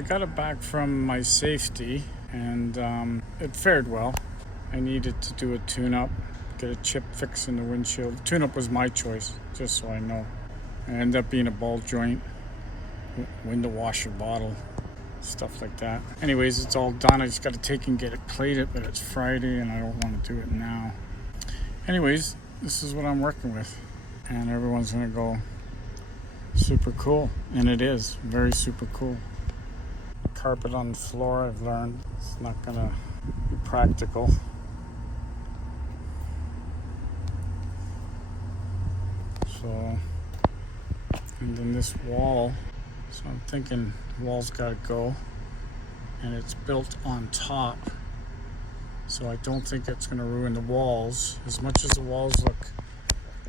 I got it back from my safety, and it fared well. I needed to do a tune-up, get a chip fix in the windshield. Tune-up was my choice, just so I know. It ended up being a ball joint, window washer bottle, stuff like that. Anyways, it's all done. I just got to take and get it plated, but it's Friday and I don't want to do it now. Anyways, this is what I'm working with, and everyone's gonna go super cool, and it is very super cool. Carpet on the floor, I've learned it's not gonna be practical. So, and then this wall, so I'm thinking the wall's gotta go, and it's built on top, so I don't think it's gonna ruin the walls. As much as the walls look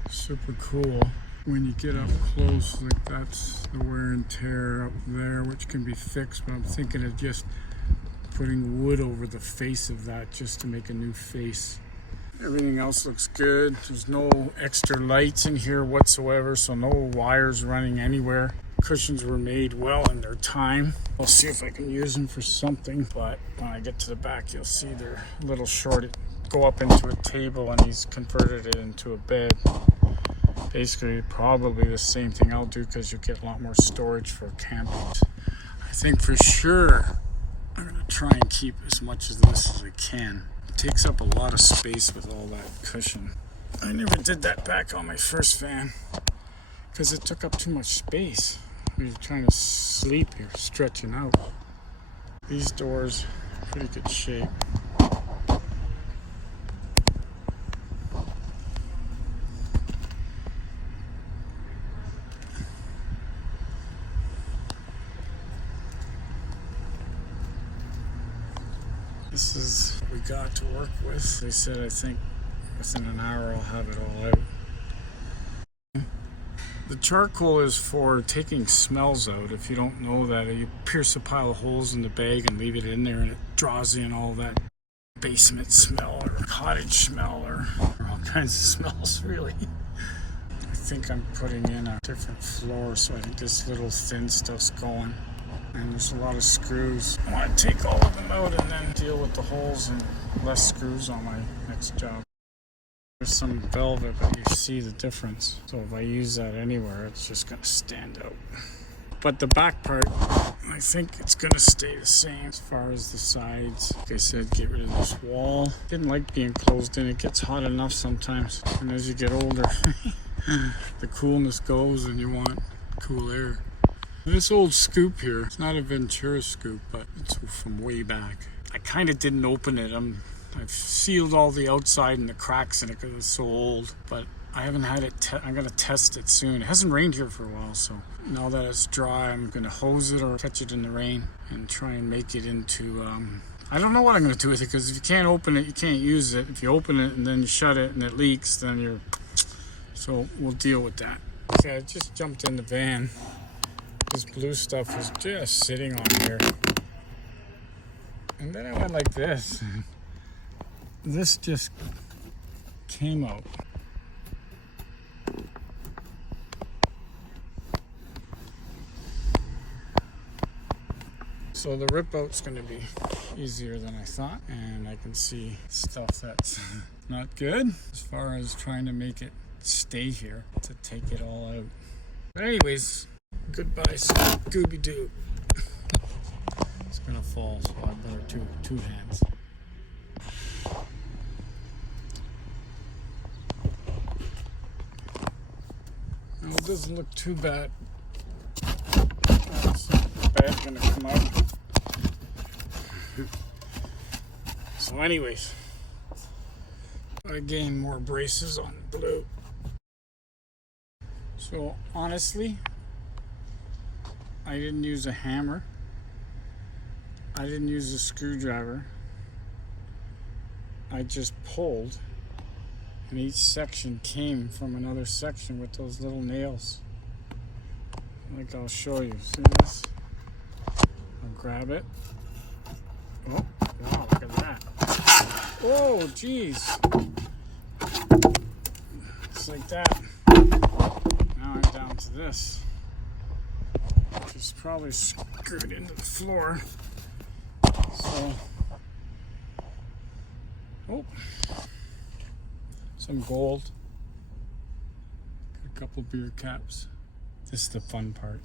super cool, when you get up close, like that's the wear and tear up there, which can be fixed, but I'm thinking of just putting wood over the face of that just to make a new face. Everything else looks good. There's no extra lights in here whatsoever, so no wires running anywhere. Cushions were made well in their time. I'll see if I can use them for something, but when I get to the back, you'll see they're a little short. Go up into a table, and he's converted it into a bed. Basically, probably the same thing I'll do, because you get a lot more storage for camping. I think for sure I'm going to try and keep as much of this as I can. It takes up a lot of space with all that cushion. I never did that back on my first van because it took up too much space. When you're trying to sleep, you're stretching out. These doors, pretty good shape. This is what we got to work with. They said, I think within an hour I'll have it all out. The charcoal is for taking smells out. If you don't know that, you pierce a pile of holes in the bag and leave it in there, and it draws in all that basement smell or cottage smell or all kinds of smells, really. I think I'm putting in a different floor, so I think this little thin stuff's going. And there's a lot of screws. I want to take all of them out and then deal with the holes and less screws on my next job. There's some velvet, but you see the difference. So if I use that anywhere, it's just going to stand out. But the back part, I think it's going to stay the same as far as the sides. Like I said, get rid of this wall. Didn't like being closed in. It gets hot enough sometimes. And as you get older, the coolness goes and you want cool air. This old scoop here, it's not a Ventura scoop, but it's from way back. I kind of didn't open it. I've sealed all the outside and the cracks in it because it's so old, but I haven't had it. I'm going to test it soon. It hasn't rained here for a while, so now that it's dry, I'm going to hose it or catch it in the rain and try and make it into, I don't know what I'm going to do with it, because if you can't open it, you can't use it. If you open it and then you shut it and it leaks, then so we'll deal with that. Okay, I just jumped in the van. This blue stuff was just sitting on here. And then I went like this. This just came out. So the rip out's going to be easier than I thought. And I can see stuff that's not good as far as trying to make it stay here to take it all out. But anyways, goodbye, Scooby-Doo. It's gonna fall, so I better two hands. Well, it doesn't look too bad. Bad's gonna come out. So anyways, gotta gain more braces on blue. So honestly, I didn't use a hammer. I didn't use a screwdriver. I just pulled, and each section came from another section with those little nails. Like I'll show you. See this? I'll grab it. Oh, wow, look at that. Oh, geez. Just like that. Now I'm down to this. which is probably screwed into the floor. So, oh, some gold, a couple beer caps. This is the fun part.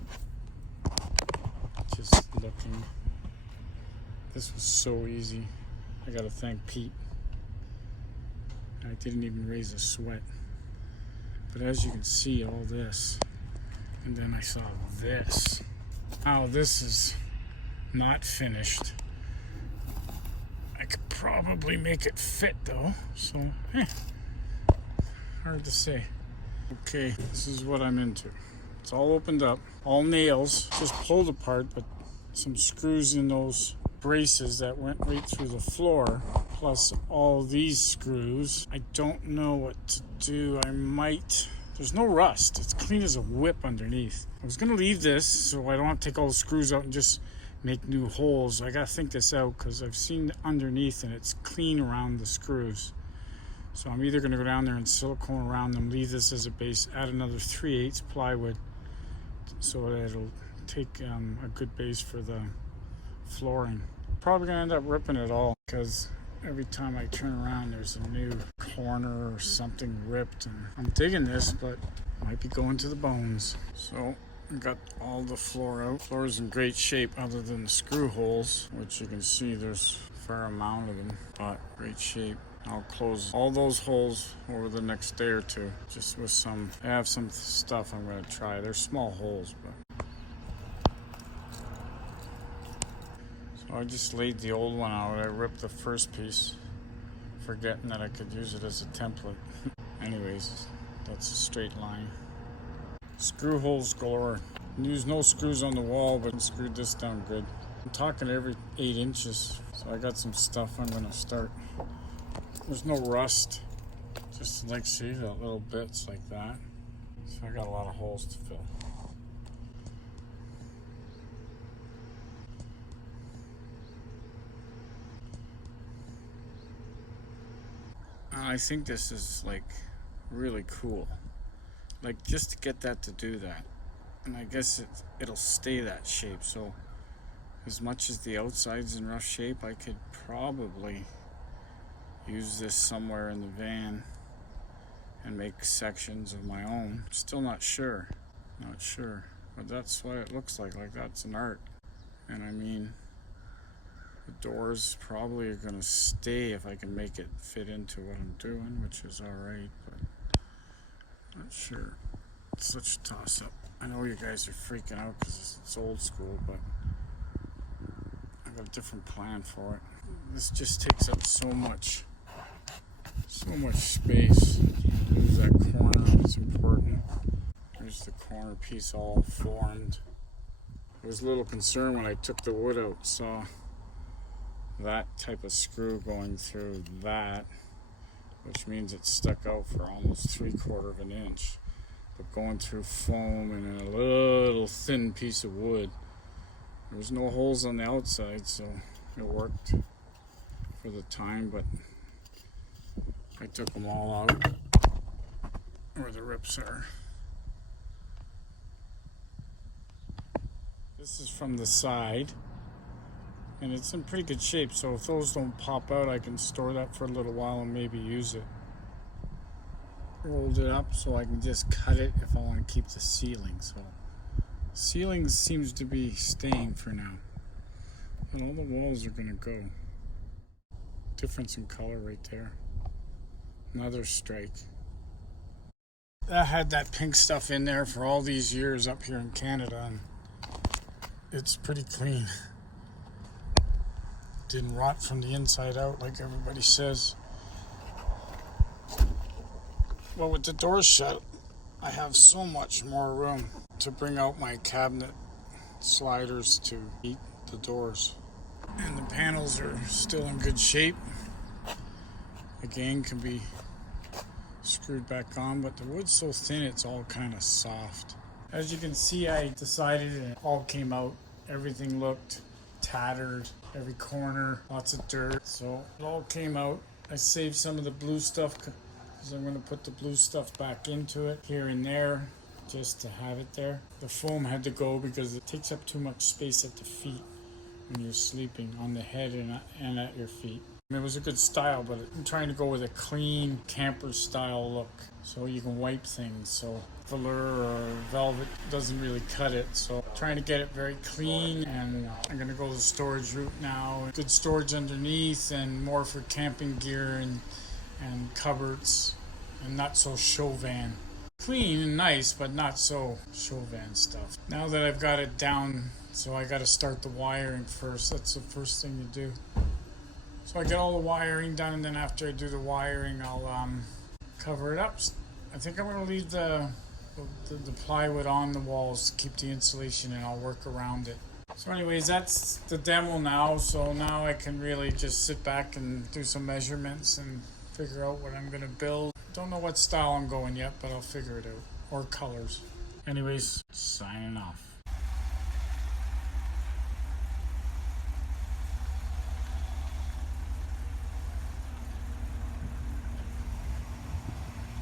Just looking. This was so easy. I gotta thank Pete. I didn't even raise a sweat. But as you can see, all this, and then I saw this. Now this is not finished. I could probably make it fit though, so hard to say. Okay, this is what I'm into. It's all opened up, all nails, just pulled apart, but some screws in those braces that went right through the floor, plus all these screws. I don't know what to do. There's no rust. It's clean as a whip underneath. I was gonna leave this so I don't have to take all the screws out and just make new holes. I gotta think this out because I've seen underneath and it's clean around the screws. So I'm either gonna go down there and silicone around them, leave this as a base, add another 3/8 plywood so that it'll take a good base for the flooring. Probably gonna end up ripping it all because every time I turn around there's a new corner or something ripped, and I'm digging this, but might be going to the bones. So I got all the floor out. Floor is in great shape other than the screw holes, which you can see there's a fair amount of them, but great shape. I'll close all those holes over the next day or two, just with I have some stuff I'm going to try. They're small holes, but. So I just laid the old one out. I ripped the first piece, forgetting that I could use it as a template. Anyways, that's a straight line. Screw holes galore. Use no screws on the wall, but screwed this down good. I'm talking every 8 inches, so I got some stuff I'm going to start. There's no rust, just like see the little bits like that. So I got a lot of holes to fill. I think this is like really cool. Like just to get that to do that. And I guess it'll stay that shape. So as much as the outside's in rough shape, I could probably use this somewhere in the van and make sections of my own. Still not sure, but that's what it looks like that's an art. And I mean, the doors probably are gonna stay if I can make it fit into what I'm doing, which is alright, but not sure. It's such a toss-up. I know you guys are freaking out because it's old school, but I've got a different plan for it. This just takes up so much space. Lose that corner, it's important. There's the corner piece all formed. I was a little concerned when I took the wood out, saw that type of screw going through that, which means it stuck out for almost 3/4 of an inch. But going through foam and a little thin piece of wood, there was no holes on the outside, so it worked for the time, but I took them all out where the rips are. This is from the side, and it's in pretty good shape, so if those don't pop out, I can store that for a little while and maybe use it. Rolled it up so I can just cut it if I want to keep the ceiling. So ceiling seems to be staying for now, and all the walls are going to go. Difference in color right there. Another strike. I had that pink stuff in there for all these years up here in Canada, and it's pretty clean. Didn't rot from the inside out like everybody says. Well, with the doors shut, I have so much more room to bring out my cabinet sliders to eat the doors. And the panels are still in good shape. Again, can be screwed back on, but the wood's so thin it's all kind of soft. As you can see, I decided and it all came out. Everything looked tattered, every corner, lots of dirt. So it all came out. I saved some of the blue stuff because I'm going to put the blue stuff back into it here and there. just to have it there. The foam had to go because it takes up too much space at the feet when you're sleeping, on the head and at your feet. It was a good style, but I'm trying to go with a clean camper style look so you can wipe things. So velour or velvet doesn't really cut it. So trying to get it very clean, and I'm going to go the storage route now. Good storage underneath and more for camping gear and cupboards, and not so show van. Clean and nice, but not so show van stuff. Now that I've got it down, so I got to start the wiring first. That's the first thing to do. So I get all the wiring done, and then after I do the wiring, I'll cover it up. I think I'm going to leave the plywood on the walls to keep the insulation, and I'll work around it. So anyways, that's the demo now. So now I can really just sit back and do some measurements and figure out what I'm going to build. Don't know what style I'm going yet, but I'll figure it out. Or colors. Anyways, signing off.